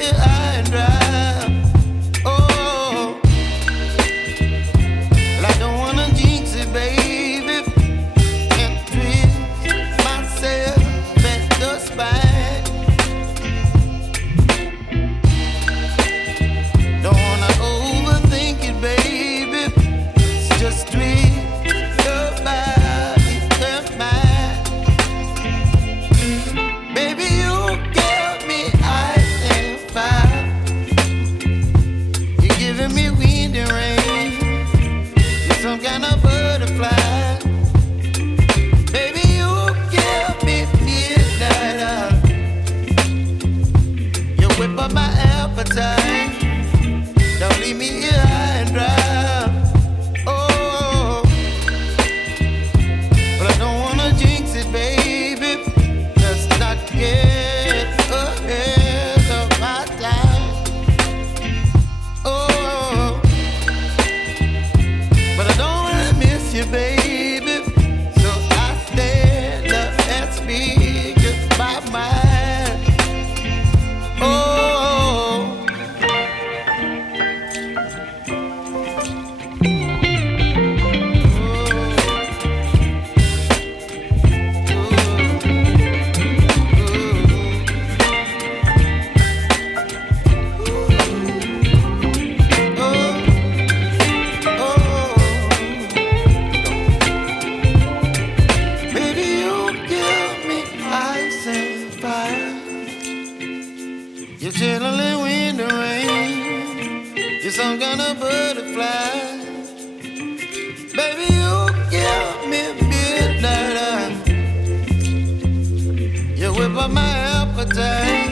here high and dry. Oh, well, I don't wanna jinx it, baby, and twist myself at the spine. Don't wanna overthink it, baby. It's just twist your body and mine. Baby, you give me ice and fire. You're giving me wind and rain. You're some kind of butterfly. Baby, you give me midnight. You whip up my appetite. Don't leave me here high and dry. Oh, but I don't wanna jinx it, baby. Let's not get ahead of my time. Oh, but I don't wanna miss you, baby. So I stand up and speak my mind. Oh. Baby, you give me ice and fire. You're chilling wind and rain. You're some kind of butterfly. Baby, you give me midnight. You whip up my appetite.